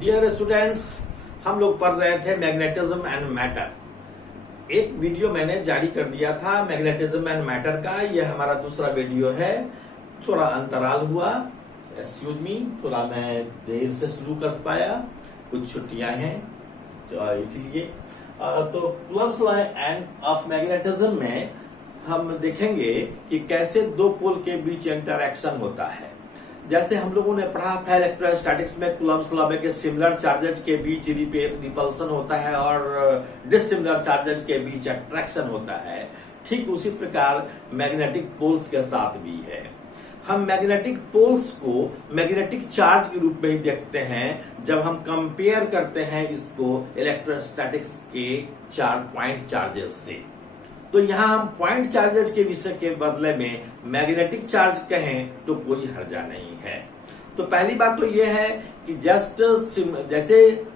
Dear students, हम लोग पढ़ रहे थे मैग्नेटिज्म एंड मैटर। एक वीडियो मैंने जारी कर दिया था मैग्नेटिज्म एंड मैटर का। यह हमारा दूसरा वीडियो है। थोड़ा अंतराल हुआ, एक्सक्यूज मी, थोड़ा मैं देर से शुरू कर पाया, कुछ छुट्टियां हैं तो इसीलिए। तो कुलम्ब्स लॉ एंड ऑफ मैग्नेटिज्म में हम देखेंगे कि कैसे दो पोल के बीच इंटरैक्शन होता है। जैसे हम लोगों ने पढ़ा था इलेक्ट्रोस्टैटिक्स में कुलम्ब्स लॉ में सिमिलर चार्जेज के बीच रिपल्सन होता है और डिसिमिलर चार्जेज के बीच अट्रैक्शन होता है। ठीक उसी प्रकार मैग्नेटिक पोल्स के साथ भी है। हम मैग्नेटिक पोल्स को मैग्नेटिक चार्ज के रूप में ही देखते हैं जब हम कंपेयर करते हैं इसको इलेक्ट्रोस्टैटिक्स के पॉइंट चार्जेस से। तो यहां हम पॉइंट चार्जेस के विषय के बदले में मैग्नेटिक चार्ज कहें तो कोई हर्जा नहीं है। तो पहली बात तो यह है कि जैसे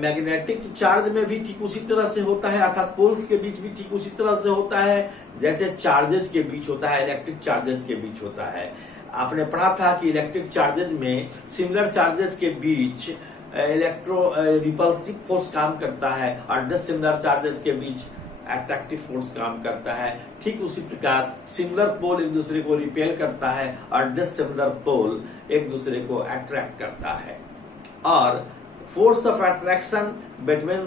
मैग्नेटिक चार्ज में भी ठीक उसी तरह से होता है, अर्थात पोल्स के बीच भी ठीक उसी तरह से होता है जैसे चार्जेज के बीच होता है, इलेक्ट्रिक चार्जेज के बीच होता है। आपने पढ़ा था कि इलेक्ट्रिक चार्जेज में सिमिलर चार्जेज के बीच इलेक्ट्रो रिपल्सिव फोर्स काम करता है और डिसिमिलर चार्जेज के बीच अट्रैक्टिव फोर्स काम करता है। ठीक उसी प्रकार सिमिलर पोल एक दूसरे को रिपेल करता है और डिसिमिलर पोल एक दूसरे को अट्रैक्ट करता है। और force of attraction between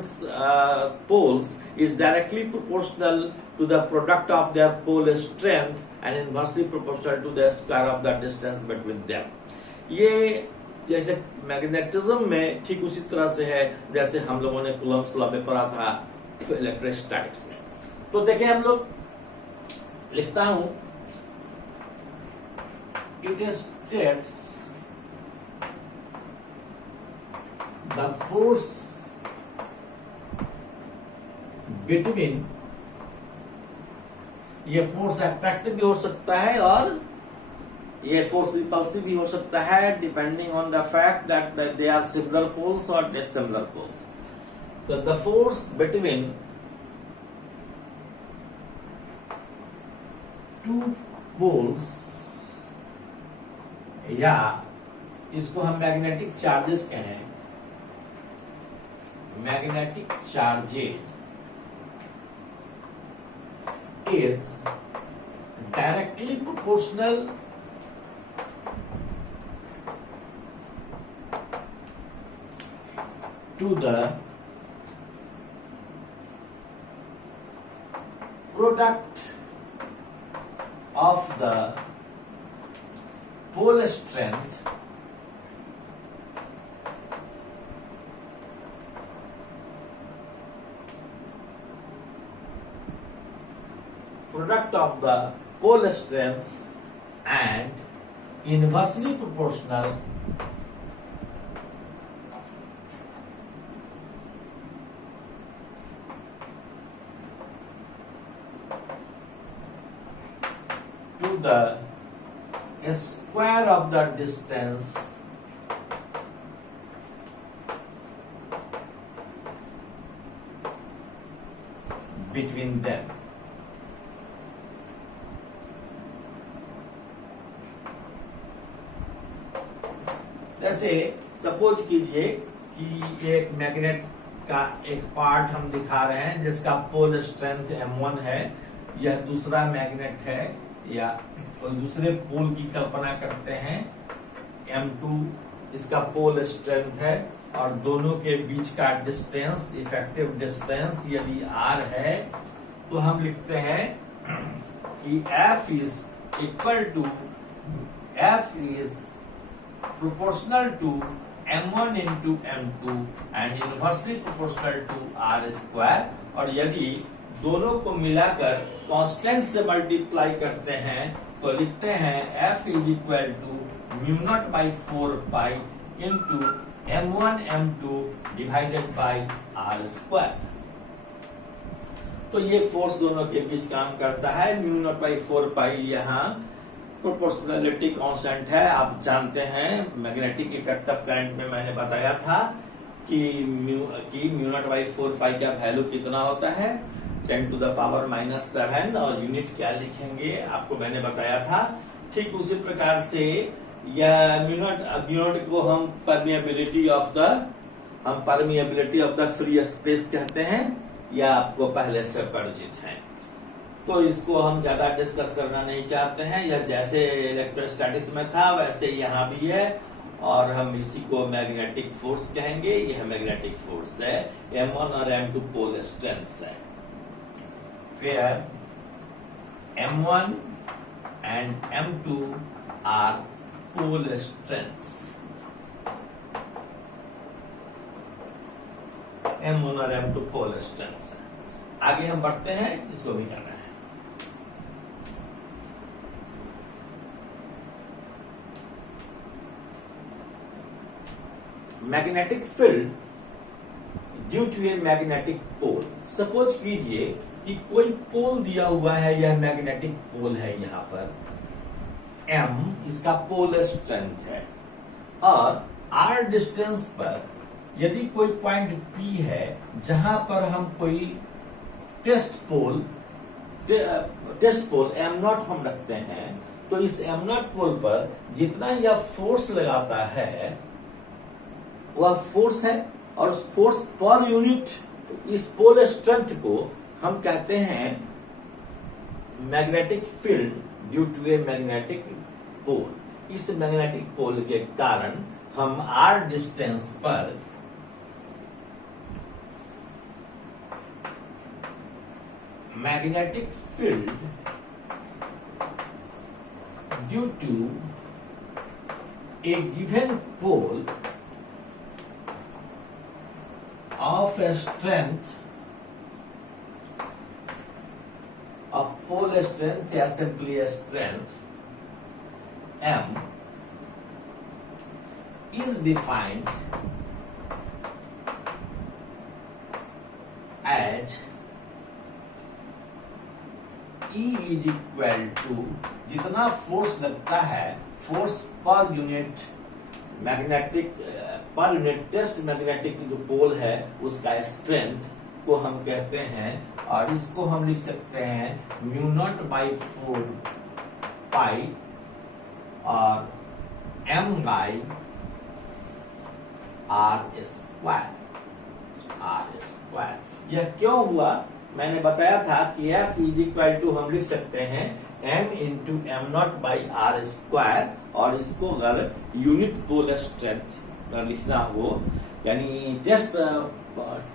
poles is directly proportional to the product of their pole strength and inversely proportional to the square of the distance between them। ये जैसे मैग्नेटिज्म में ठीक उसी तरह से है जैसे हम लोगों ने कुलम्ब्स लॉ में पढ़ा था इलेक्ट्रोस्टैटिक्स में। तो देखिए हम लोग लिखता हूं, it states the force between, ये फोर्स अट्रैक्टिव भी हो सकता है और ये फोर्स रिपल्सिव भी हो सकता है depending on the fact that they are similar poles और डिसिमिलर पोल्स। तो the force between two poles, या इसको हम मैग्नेटिक चार्जेस कहें, magnetic charges is directly proportional to the product of the pole strength of the pole strengths and inversely proportional to the square of the distance between them। जैसे suppose कीजिए कि एक magnet का एक part हम दिखा रहे हैं जिसका पोल स्ट्रेंथ M1 है, यह दूसरा मैग्नेट है, या कोई दूसरे पोल की कल्पना करते हैं M2, इसका पोल स्ट्रेंथ है और दोनों के बीच का डिस्टेंस, इफेक्टिव डिस्टेंस यदि R है तो हम लिखते हैं कि F is proportional to M1 into M2 and inversely proportional to R square। और यदि दोनों को मिलाकर कांस्टेंट से मल्टीप्लाई करते हैं तो लिखते हैं F is equal to mu naught by 4 pi into M1 M2 divided by R square। तो ये फोर्स दोनों के बीच काम करता है। म्यू नॉट बाई 4 पाई यहाँ प्रोपोर्शनलिटी कांस्टेंट है। आप जानते हैं मैग्नेटिक इफेक्ट ऑफ करंट में मैंने बताया था कि म्यू नॉट बाई 4 पाई का वैल्यू कितना होता है, 10 to the power -7, और यूनिट क्या लिखेंगे आपको मैंने बताया था। ठीक उसी प्रकार से यह म्यू नॉट को हम परमिएबिलिटी ऑफ द हम permeability of the free space कहते हैं, या आपको पहले से परिचित है। तो इसको हम ज्यादा डिस्कस करना नहीं चाहते हैं। यह जैसे इलेक्ट्रोस्टैटिक्स में था वैसे यहाँ भी है, और हम इसी को मैग्नेटिक फोर्स कहेंगे। यह मैग्नेटिक फोर्स है, M1 और M2 पोल स्ट्रेंथ्स है। Where M1 and M2 are pole strengths. M1 और M2 पोल स्ट्रेंथ्स है। आगे हम बढ़ते हैं, इसको भी करना है। Magnetic field due to a magnetic pole. Suppose कीजिए कि कोई पोल दिया हुआ है, यह मैग्नेटिक पोल है, यहाँ पर M इसका पोल स्ट्रेंथ है, और R डिस्टेंस पर यदि कोई पॉइंट P है जहां पर हम कोई टेस्ट पोल M0 हम रखते हैं, तो इस M0 पोल पर जितना यह फोर्स लगाता है वह फोर्स है, और उस फोर्स पर यूनिट इस पोल स्ट्रेंथ को हम कहते हैं magnetic field due to a magnetic pole. इस मैग्नेटिक पोल के कारण हम R डिस्टेंस पर magnetic field due to a given pole of a strength of pole strength, या simply a strength M, is defined as E is equal to जितना force लगता है, force per unit magnetic per unit test magnetic जो pole है उसका strength को हम कहते हैं, और इसको हम लिख सकते हैं μ0/4 पाई और M/r²। यह क्यों हुआ? मैंने बताया था कि F इज इक्वल टू हम लिख सकते हैं M इंटू M0/r², और इसको अगर यूनिट पोल स्ट्रेंथ अगर लिखना हो, यानी टेस्ट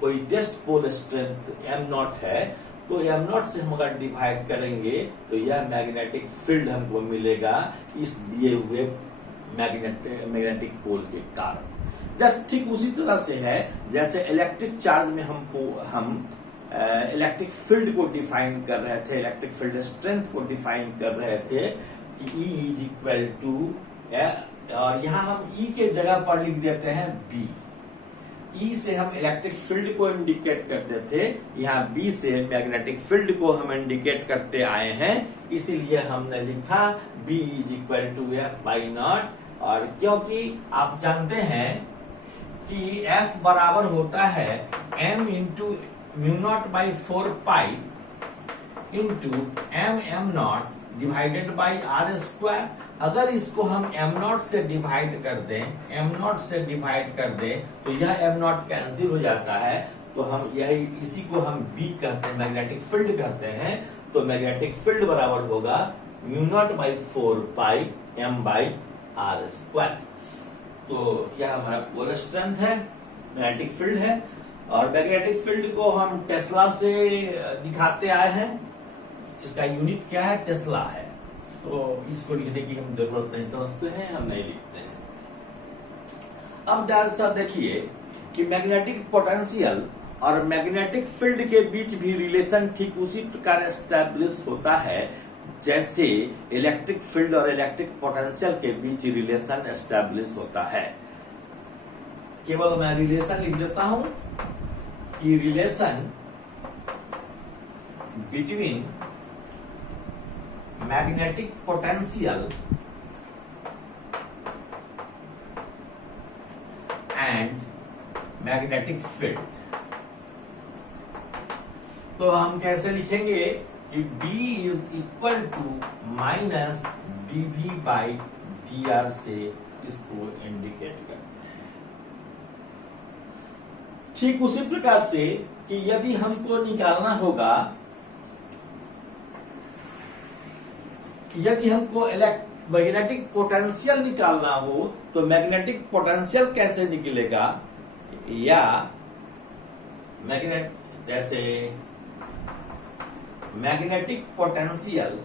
कोई टेस्ट पोल स्ट्रेंथ M0 है, तो M0 से हम अगर डिवाइड करेंगे तो यह मैग्नेटिक फील्ड हमको मिलेगा इस दिए हुए मैग्नेटिक पोल के कारण। जस्ट ठीक उसी तरह से है जैसे इलेक्ट्रिक चार्ज में हम इलेक्ट्रिक फील्ड को डिफाइन कर रहे थे, इलेक्ट्रिक फील्ड स्ट्रेंथ को डिफाइन कर रहे थे कि E इज इक्वल टू, और यहाँ हम E के जगह पर लिख देते हैं B। E से हम इलेक्ट्रिक फील्ड को इंडिकेट करते थे, यहाँ B से मैग्नेटिक फील्ड को हम इंडिकेट करते आए हैं, इसीलिए हमने लिखा B is equal to F/0। और क्योंकि आप जानते हैं कि F बराबर होता है M into μ0/4 pi into M0 divided by R²। अगर इसको हम M0 से डिवाइड कर दें, तो यह M0 कैंसिल हो जाता है, तो हम यही इसी को हम B कहते हैं, मैग्नेटिक फील्ड कहते हैं। तो मैग्नेटिक फील्ड बराबर होगा μ0/4 पाई M/r²। तो यह हमारा पोल स्ट्रेंथ है, मैग्नेटिक फील्ड है, और मैग्नेटिक फील्ड को हम टेस्ला से दिखाते आए हैं। इसका यूनिट क्या है? टेस्ला है। तो इसको लिखने की हम जरूरत नहीं समझते हैं, हम नहीं लिखते हैं। अब साहब देखिए कि मैग्नेटिक पोटेंशियल और मैग्नेटिक फील्ड के बीच भी रिलेशन ठीक उसी प्रकार एस्टैब्लिश होता है जैसे इलेक्ट्रिक फील्ड और इलेक्ट्रिक पोटेंशियल के बीच रिलेशन एस्टैब्लिश होता है। केवल मैं रिलेशन लिख देता हूं कि relation between magnetic potential and magnetic field. तो हम कैसे लिखेंगे कि D is equal to minus dV/dr से इसको इंडिकेट करते हैं। ठीक उसी प्रकार से कि यदि हमको निकालना होगा, यदि हमको मैग्नेटिक पोटेंशियल निकालना हो तो मैग्नेटिक पोटेंशियल कैसे निकलेगा, या जैसे magnetic potential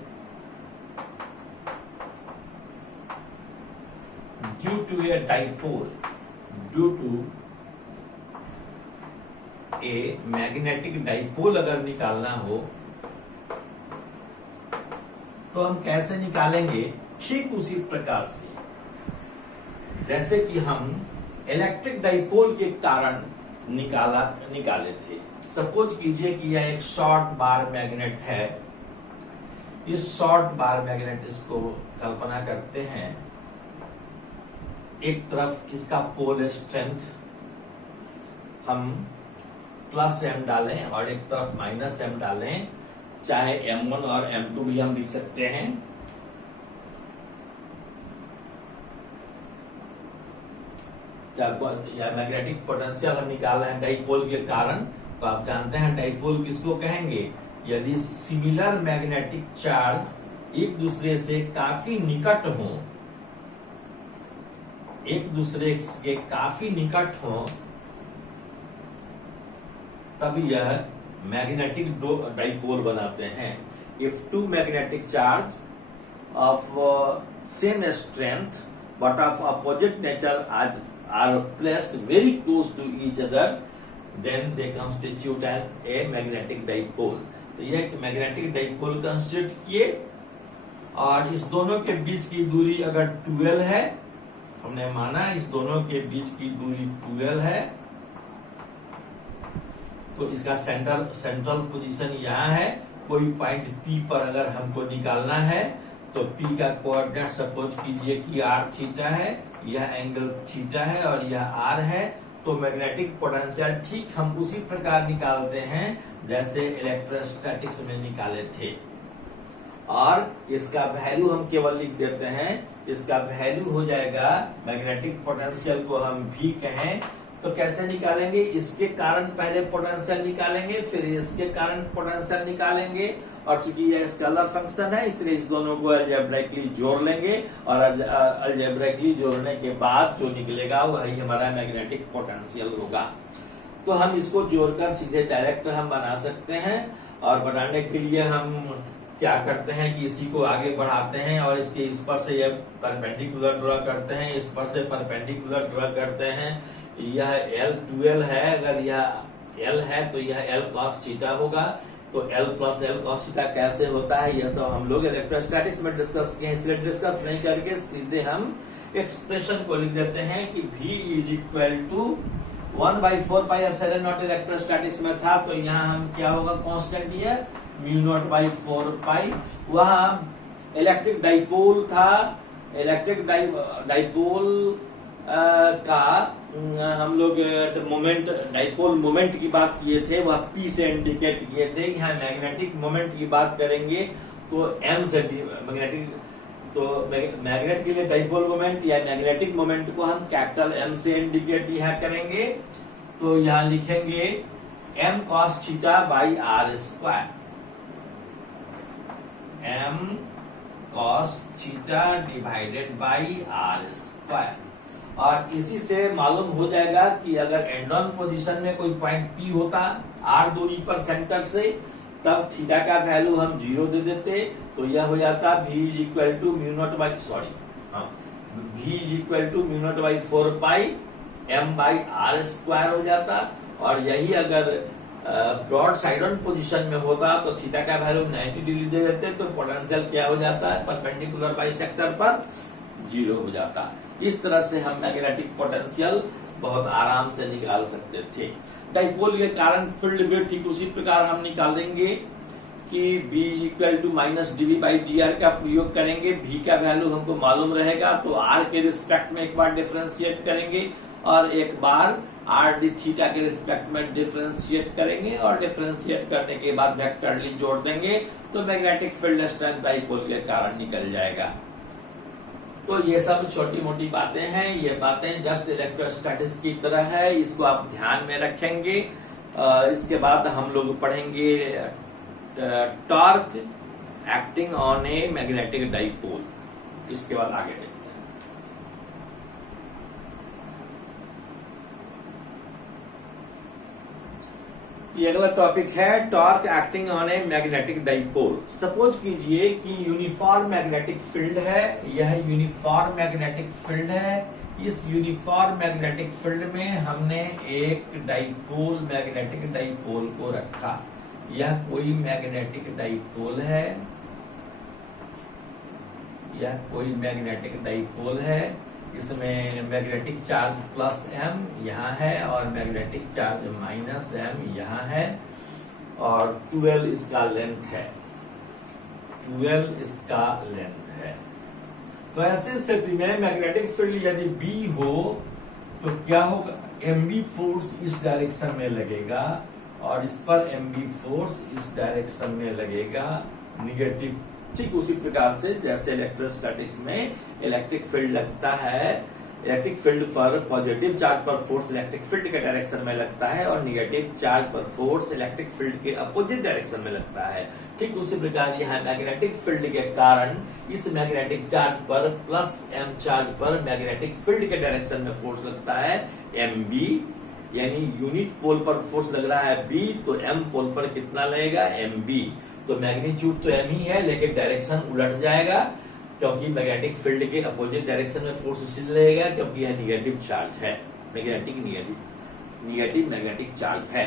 due to a dipole, due to a magnetic dipole अगर निकालना हो तो हम कैसे निकालेंगे, ठीक उसी प्रकार से जैसे कि हम इलेक्ट्रिक डाइपोल के कारण निकाले थे। सपोज कीजिए कि यह एक शॉर्ट बार मैग्नेट है। इस शॉर्ट बार मैग्नेट इसको कल्पना करते हैं, एक तरफ इसका पोल स्ट्रेंथ हम +m डालें और एक तरफ -m डालें, चाहे M1 और M2 भी हम लिख सकते हैं। या मैग्नेटिक पोटेंशियल हम निकाल रहे हैं डाइपोल के कारण, तो आप जानते हैं डाइपोल किसको कहेंगे, यदि सिमिलर मैग्नेटिक चार्ज एक दूसरे से काफी निकट हो, एक दूसरे के काफी निकट हो, तब यह मैग्नेटिक डाइपोल बनाते हैं। If two magnetic charge of same strength but of opposite nature are placed very close to each other, then they constitute a magnetic dipole। तो यह मैग्नेटिक डाइपोल कंस्टिट्यूट किए, और इस दोनों के बीच की दूरी अगर 12 है, हमने माना इस दोनों के बीच की दूरी 12 है, तो इसका सेंट्रल पोजीशन यहाँ है। कोई पॉइंट P पर अगर हमको निकालना है तो P का कोऑर्डिनेट सपोज कीजिए कि r थीटा है, यह एंगल थीटा है और यह r है, तो मैग्नेटिक पोटेंशियल ठीक हम उसी प्रकार निकालते हैं जैसे इलेक्ट्रोस्टैटिक्स में निकाले थे। और इसका वैल्यू हम केवल लिख देते हैं, इसका वैल्यू हो जाएगा, मैग्नेटिक पोटेंशियल को हम V कहें तो कैसे निकालेंगे, इसके कारण पहले पोटेंशियल निकालेंगे, फिर इसके कारण पोटेंशियल निकालेंगे, और चूंकि यह स्केलर फंक्शन है इसलिए इस दोनों को अलजेब्राइकली जोड़ लेंगे, और अलजेब्राइकली जोड़ने के बाद जो निकलेगा वही हमारा मैग्नेटिक पोटेंशियल होगा। तो हम इसको जोड़कर सीधे डायरेक्ट हम बना सकते हैं, और बनाने के लिए हम क्या करते हैं कि इसी को आगे बढ़ाते हैं और इसके इस पर से यह परपेंडिकुलर ड्रॉ करते हैं, इस पर से परपेंडिकुलर ड्रॉ करते हैं। यह L12 है, अगर यह L है तो यह L cos थीटा होगा। तो L + L cos थीटा कैसे होता है, यह सब हम लोग इलेक्ट्रोस्टैटिक्स में डिस्कस किए, इसलिए डिस्कस नहीं करके सीधे हम एक्सप्रेशन को लिख देते हैं कि V = 1/4πε0। इलेक्ट्रोस्टैटिक्स में था तो यहाँ हम क्या होगा, कांस्टेंट यह μ0/4π। वहां इलेक्ट्रिक डाइपोल था, इलेक्ट्रिक डाइपोल का हम लोग मोमेंट, डाइपोल मोमेंट की बात किए थे, वह P से इंडिकेट किए थे। यहाँ मैग्नेटिक मोमेंट की बात करेंगे तो M से, मैग्नेटिक, तो मैग्नेट के लिए डाइपोल मोमेंट या मैग्नेटिक मोमेंट को हम कैपिटल M से इंडिकेट यहाँ करेंगे। तो यहाँ लिखेंगे M cos θ/r², M cos θ/r²। और इसी से मालूम हो जाएगा कि अगर एंड ऑन पोजीशन में कोई पॉइंट P होता r दूरी पर सेंटर से, तब थीटा का वैल्यू हम 0 दे देते, तो यह हो जाता V = μ0/4π m/r² हो जाता। और यही अगर ब्रॉड साइड ऑन पोजीशन में होता तो थीटा का वैल्यू 90 डिग्री दे देते, तो पोटेंशियल क्या हो जाता है, परपेंडिकुलर बाइसेक्टर पर 0 हो जाता। इस तरह से हम मैग्नेटिक पोटेंशियल बहुत आराम से निकाल सकते थे। डाइपोल के कारण फील्ड भी ठीक उसी प्रकार हम निकालेंगे कि B = -dV/dr का प्रयोग करेंगे। V का वैल्यू हमको मालूम रहेगा तो r के रिस्पेक्ट में एक बार डिफरेंशिएट करेंगे और एक बार r d थीटा के रिस्पेक्ट में डिफरेंशिएट करेंगे, और डिफरेंशिएट करने के बाद वेक्टरली जोड़ देंगे तो मैग्नेटिक फील्ड स्ट्रेंथ डाइपोल के कारण निकल जाएगा। तो ये सब छोटी मोटी बातें हैं, ये बातें जस्ट इलेक्ट्रोस्टैटिक्स की तरह है, इसको आप ध्यान में रखेंगे। इसके बाद हम लोग पढ़ेंगे torque acting on A magnetic dipole. इसके बाद आगे बढ़ेंगे। ये अगला टॉपिक है torque acting on A magnetic dipole. Suppose कीजिए कि यूनिफॉर्म मैग्नेटिक फील्ड है, यह यूनिफॉर्म मैग्नेटिक फील्ड है। इस यूनिफॉर्म मैग्नेटिक फील्ड में हमने एक डाइपोल, मैग्नेटिक डाइपोल को रखा। यह कोई मैग्नेटिक डाइपोल है, यह कोई मैग्नेटिक डाइपोल है। इसमें मैग्नेटिक चार्ज प्लस m यहाँ है और मैग्नेटिक चार्ज माइनस m यहाँ है, और 12 इसका लेंथ है, 12 इसका लेंथ है। तो ऐसी स्थिति में मैग्नेटिक फील्ड यदि B हो तो क्या होगा, mb फोर्स इस डायरेक्शन में लगेगा और इस पर mb फोर्स इस डायरेक्शन में लगेगा, निगेटिव। ठीक उसी प्रकार से जैसे इलेक्ट्रोस्टैटिक्स में इलेक्ट्रिक फील्ड लगता है, इलेक्ट्रिक फील्ड पर पॉजिटिव चार्ज पर फोर्स इलेक्ट्रिक फील्ड के डायरेक्शन में लगता है और निगेटिव चार्ज पर फोर्स इलेक्ट्रिक फील्ड के अपोजिट डायरेक्शन में लगता है। ठीक उसी प्रकार यहाँ मैग्नेटिक फील्ड के कारण इस मैग्नेटिक चार्ज पर प्लस m चार्ज पर मैग्नेटिक फील्ड के डायरेक्शन में फोर्स लगता है mb, यानी यूनिट पोल पर फोर्स लग रहा है b, तो m पोल पर कितना लगेगा mb। तो मैग्नीट्यूड तो m ही है लेकिन डायरेक्शन उलट जाएगा, क्योंकि मैग्नेटिक फील्ड के अपोजिट डायरेक्शन में फोर्स इसलिए लगेगा क्योंकि यह निगेटिव चार्ज है, निगेटिव मैग्नेटिक चार्ज है।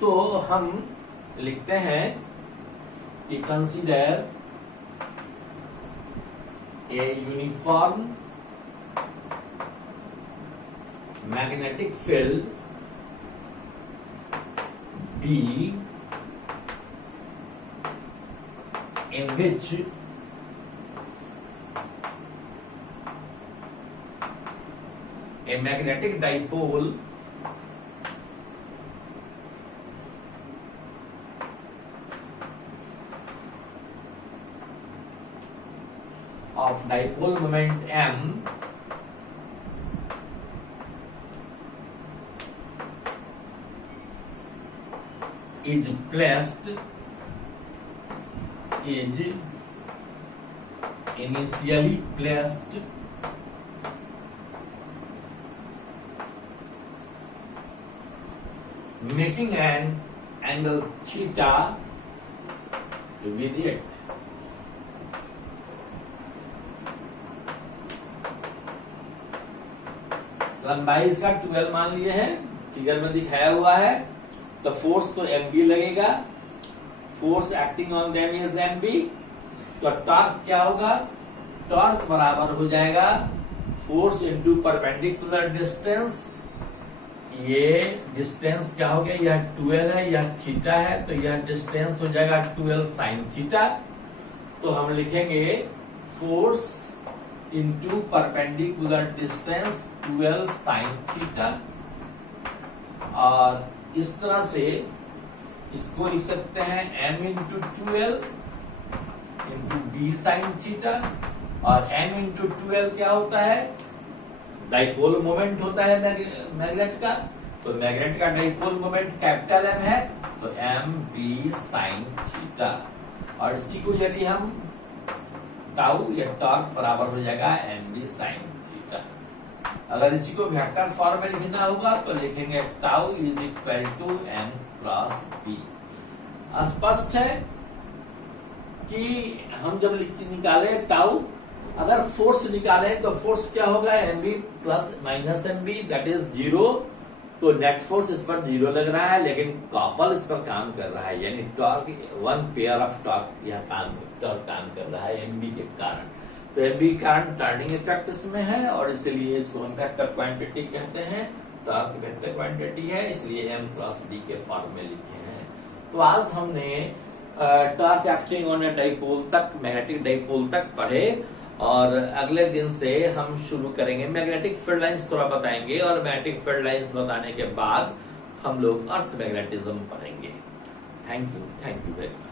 तो हम लिखते हैं कि consider a uniform magnetic field B in which a magnetic dipole of dipole moment m is initially placed making an angle theta with it. लंबाई इसका 12 मान लिए हैं, फिगर में दिखाया हुआ है। तो फोर्स तो mb लगेगा, force acting on them is mb। तो टॉर्क क्या होगा, टॉर्क बराबर हो जाएगा फोर्स इनटू परपेंडिकुलर डिस्टेंस। ये डिस्टेंस क्या हो गया, यह 12 है, यह थीटा है, तो यह डिस्टेंस हो जाएगा 12 साइन थीटा। तो हम लिखेंगे force into perpendicular distance 12 sine theta, और इस तरह से इसको लिख सकते हैं m into 12 into B sine theta. और m इंटू 12 क्या होता है, डाइपोल मोमेंट होता है मैग्नेट का। तो मैग्नेट का डाइपोल मोमेंट कैपिटल M है, तो m b साइन थीटा। और इसकी को यदि हम टाउ या टॉर्क बराबर हो जाएगा m b साइन थीटा। अगर इसी को वेक्टर फॉर्म में लिखना होगा तो लिखेंगे tau is equal to m प्लस b। स्पष्ट है कि हम जब निकाले टाउ, अगर फोर्स निकाले तो फोर्स क्या होगा, mb plus minus mb that is 0। तो नेट फोर्स इस पर 0 लग रहा है, लेकिन कपल इस पर काम कर रहा है, यानी torque, one pair of torque यह टॉर्क काम कर रहा है mb के कारण। तो mb के कारण टर्निंग इफेक्ट इसमें है, और इसलिए इसको हम वेक्टर क्वांटिटी कहते हैं। टॉर्क वेक्टर क्वांटिटी है, इसलिए m प्लस b के फॉर्म में लिखे हैं। तो आज हमने torque acting on a dipole तक, मैग्नेटिक डाइपोल तक पढ़े, और अगले दिन से हम शुरू करेंगे मैग्नेटिक फील्ड लाइंस थोड़ा बताएंगे, और मैग्नेटिक फील्ड लाइंस बताने के बाद हम लोग अर्थ मैग्नेटिज्म पढ़ेंगे। Thank you very much.